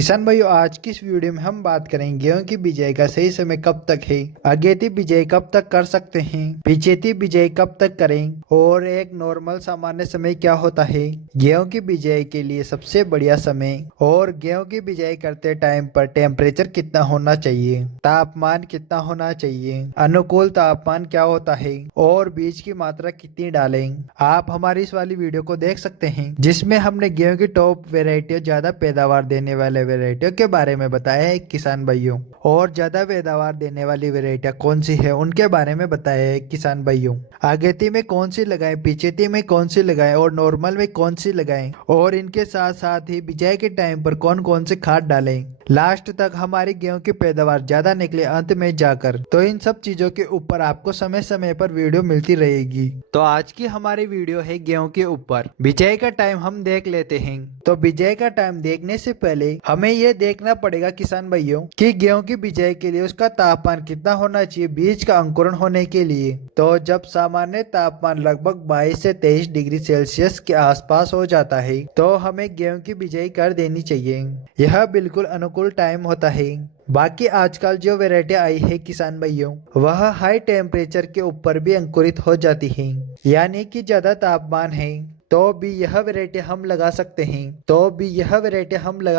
किसान भाइयों, आज की इस वीडियो में हम बात करेंगे गेहूं की बिजाई का सही समय कब तक है, अगेती बिजाई कब तक कर सकते हैं, पिछेती बिजाई कब तक करें और एक नॉर्मल सामान्य समय क्या होता है। गेहूं की बिजाई के लिए सबसे बढ़िया समय और गेहूं की बिजाई करते टाइम पर टेम्परेचर कितना होना चाहिए, तापमान कितना होना चाहिए, अनुकूल तापमान क्या होता है और बीज की मात्रा कितनी डालें। आप हमारी इस वाली वीडियो को देख सकते हैं जिसमें हमने गेहूं की टॉप वेराइटी ज्यादा पैदावार देने वाले वेराइटियों के बारे में बताया है किसान भाइयों, और ज्यादा पैदावार देने वाली वेराइटियां कौन सी है उनके बारे में बताया है किसान भाइयों। आगेती में कौन सी लगाएं, पिछेती में कौन सी लगाएं और नॉर्मल में कौन सी लगाएं, और इनके साथ साथ ही बिजाई के टाइम पर कौन कौन से खाद डालें। लास्ट तक हमारी गेहूं की पैदावार ज्यादा निकले अंत में जाकर, तो इन सब चीजों के ऊपर आपको समय समय पर वीडियो मिलती रहेगी। तो आज की हमारी वीडियो है गेहूं के ऊपर। बिजाई का टाइम हम देख लेते हैं। तो बिजाई का टाइम देखने से पहले हमें यह देखना पड़ेगा किसान भाइयों कि गेहूं की बिजाई के लिए उसका तापमान कितना होना चाहिए बीज का अंकुरण होने के लिए। तो जब सामान्य तापमान लगभग 22 से 23 डिग्री सेल्सियस के आसपास हो जाता है तो हमें गेहूं की बिजाई कर देनी चाहिए। यह बिल्कुल अनुकूल टाइम होता है। बाकी आजकल जो वैरायटी आई है किसान भाइयों, वह हाई टेम्परेचर के ऊपर भी अंकुरित हो जाती है, यानी कि ज्यादा तापमान है तो भी यह वैरायटी हम लगा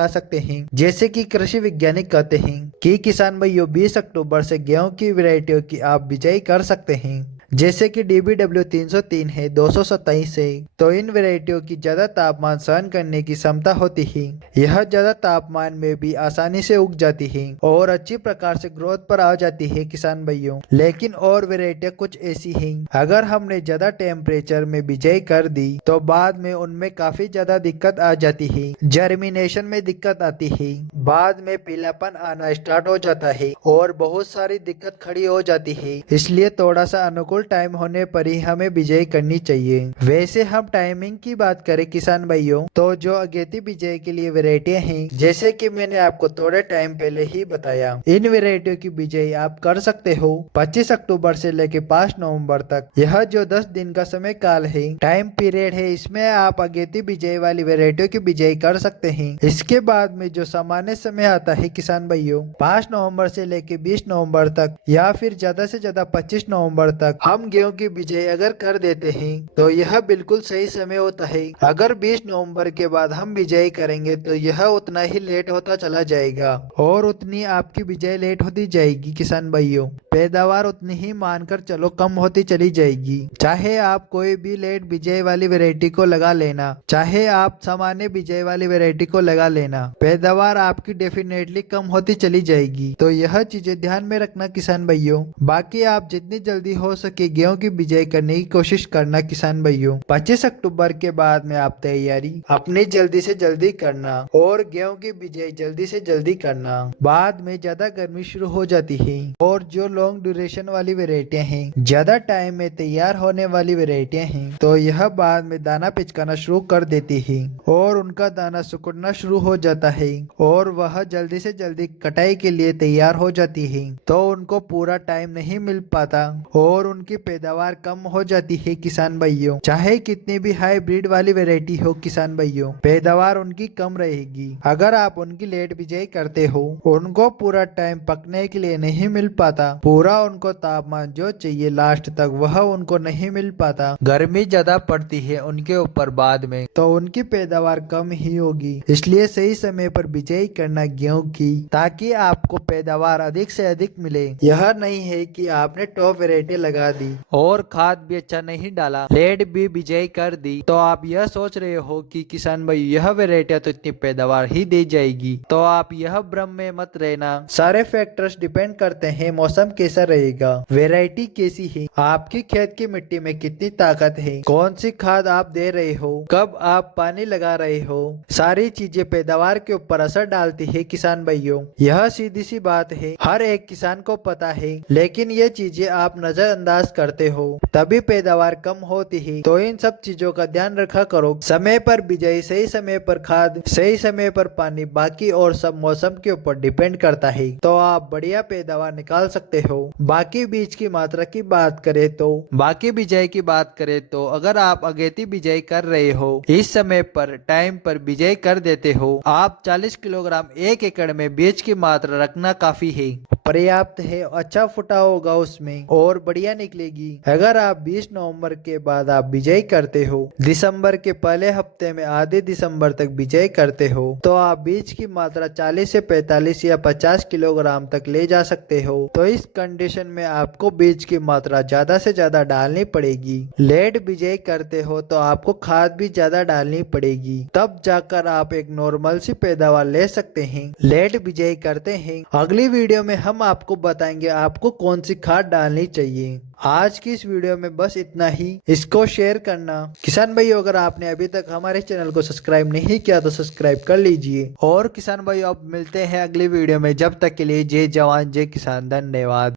सकते हैं। जैसे कि कृषि वैज्ञानिक कहते हैं कि किसान भाइयों 20 अक्टूबर से गेहूं की वैरायटियों की आप बिजाई कर सकते हैं। जैसे कि DBW 303 है 227 है, तो इन वैरायटियों की ज्यादा तापमान सहन करने की क्षमता होती है। यह ज्यादा तापमान में भी आसानी से उग जाती है और अच्छी प्रकार से ग्रोथ पर आ जाती है किसान भाइयों। लेकिन और वैरायटियां कुछ ऐसी हैं, अगर हमने ज्यादा टेम्परेचर में बिजाई कर दी तो बाद में उनमें काफी ज्यादा दिक्कत आ जाती है। जर्मिनेशन में दिक्कत आती है, बाद में पीलापन आना स्टार्ट हो जाता है और बहुत सारी दिक्कत खड़ी हो जाती है। इसलिए थोड़ा सा अनुकूल टाइम होने पर ही हमें बिजाई करनी चाहिए। वैसे हम टाइमिंग की बात करें किसान भाइयों, तो जो अगेती बिजाई के लिए वेराइटियां हैं, जैसे कि मैंने आपको थोड़े टाइम पहले ही बताया, इन वेराइटियों की बिजाई आप कर सकते हो 25 अक्टूबर से लेकर 5 नवंबर तक। यह जो 10 दिन का समय काल है, टाइम पीरियड है, इसमें आप अगेती बिजाई वाली वेराइटियों की बिजाई कर सकते हैं। इसके बाद में जो सामान्य समय आता है किसान भाइयों, 5 नवंबर से लेकर 20 नवंबर तक या फिर ज्यादा से ज्यादा 25 नवंबर तक हम गेहूं की बिजाई अगर कर देते हैं तो यह बिल्कुल सही समय होता है। अगर 20 नवंबर के बाद हम बिजाई करेंगे तो यह उतना ही लेट होता चला जाएगा और उतनी आपकी बिजाई लेट होती जाएगी किसान भाइयों। पैदावार उतनी ही मानकर चलो कम होती चली जाएगी। चाहे आप कोई भी लेट बिजाई वाली वैरायटी को लगा लेना, चाहे आप सामान्य बिजाई वाली वैरायटी को लगा लेना, पैदावार आपकी डेफिनेटली कम होती चली जाएगी। तो यह चीजें ध्यान में रखना किसान भाइयों। बाकी आप जितनी जल्दी हो सके गेहूं की बिजाई करने की कोशिश करना किसान भाइयों। 25 अक्टूबर के बाद में आप तैयारी अपनी जल्दी से जल्दी करना और गेहूं की बिजाई जल्दी से जल्दी करना। बाद में ज्यादा गर्मी शुरू हो जाती है और जो लॉन्ग ड्यूरेशन वाली वेराइटियां हैं, ज्यादा टाइम में तैयार होने वाली वेराइटियां हैं, तो यह बाद में दाना पिचकाना शुरू कर देती है और उनका दाना सिकुड़ना शुरू हो जाता है और वह जल्दी से जल्दी कटाई के लिए तैयार हो जाती है। तो उनको पूरा टाइम नहीं मिल पाता और उनकी पैदावार कम हो जाती है किसान भाइयों। चाहे कितनी भी हाइब्रिड वाली वैरायटी हो किसान भाइयों, पैदावार उनकी कम रहेगी। अगर आप उनकी लेट बिजाई करते हो, उनको पूरा टाइम पकने के लिए नहीं मिल पाता, पूरा उनको तापमान जो चाहिए लास्ट तक वह उनको नहीं मिल पाता, गर्मी ज्यादा पड़ती है उनके ऊपर बाद में, तो उनकी पैदावार कम ही होगी। इसलिए सही समय पर बिजाई करना गेहूं की, ताकि आपको पैदावार अधिक से अधिक मिले। यह नहीं है कि आपने टॉप वैरायटी लगा दी और खाद भी अच्छा नहीं डाला, लेट भी बिजाई कर दी, तो आप यह सोच रहे हो कि किसान भाई यह वैरायटी तो इतनी पैदावार ही दे जाएगी। तो आप यह भ्रम में मत रहना। सारे फैक्टर्स डिपेंड करते हैं मौसम कैसा रहेगा, वैरायटी कैसी है, आपकी खेत की मिट्टी में कितनी ताकत है, कौन सी खाद आप दे रहे हो, कब आप पानी लगा रहे हो, सारी चीजें पैदावार के ऊपर असर डालती है किसान भाइयों। यह सीधी सी बात है, हर एक किसान को पता है, लेकिन ये चीजें आप नजरअंदाज निकास करते हो तभी पैदावार कम होती है। तो इन सब चीजों का ध्यान रखा करो। समय पर बिजाई, सही समय पर खाद, सही समय पर पानी, बाकी और सब मौसम के ऊपर डिपेंड करता है। तो आप बढ़िया पैदावार निकाल सकते हो। बाकी बीज की मात्रा की बात करें तो बाकी बिजाई की बात करें तो अगर आप अगेती बिजाई कर रहे हो, इस समय पर टाइम पर बिजाई कर देते हो, आप 40 किलोग्राम 1 एकड़ में बीज की मात्रा रखना काफी है, पर्याप्त है। अच्छा फुटा होगा उसमें और बढ़िया निकलेगी। अगर आप 20 नवंबर के बाद आप बिजाई करते हो, दिसंबर के पहले हफ्ते में आधे दिसंबर तक बिजाई करते हो, तो आप बीज की मात्रा 40 से 45 या 50 किलोग्राम तक ले जा सकते हो। तो इस कंडीशन में आपको बीज की मात्रा ज्यादा से ज्यादा डालनी पड़ेगी। लेट बिजाई करते हो तो आपको खाद भी ज्यादा डालनी पड़ेगी, तब जाकर आप एक नॉर्मल सी पैदावार ले सकते हैं। लेट बिजाई करते हैं। अगली वीडियो में हम आपको बताएंगे आपको कौन सी खाद डालनी चाहिए। आज की इस वीडियो में बस इतना ही। इसको शेयर करना। किसान भाई अगर आपने अभी तक हमारे चैनल को सब्सक्राइब नहीं किया तो सब्सक्राइब कर लीजिए। और किसान भाई अब मिलते हैं अगली वीडियो में। जब तक के लिए जय जवान जय किसान, धन्यवाद।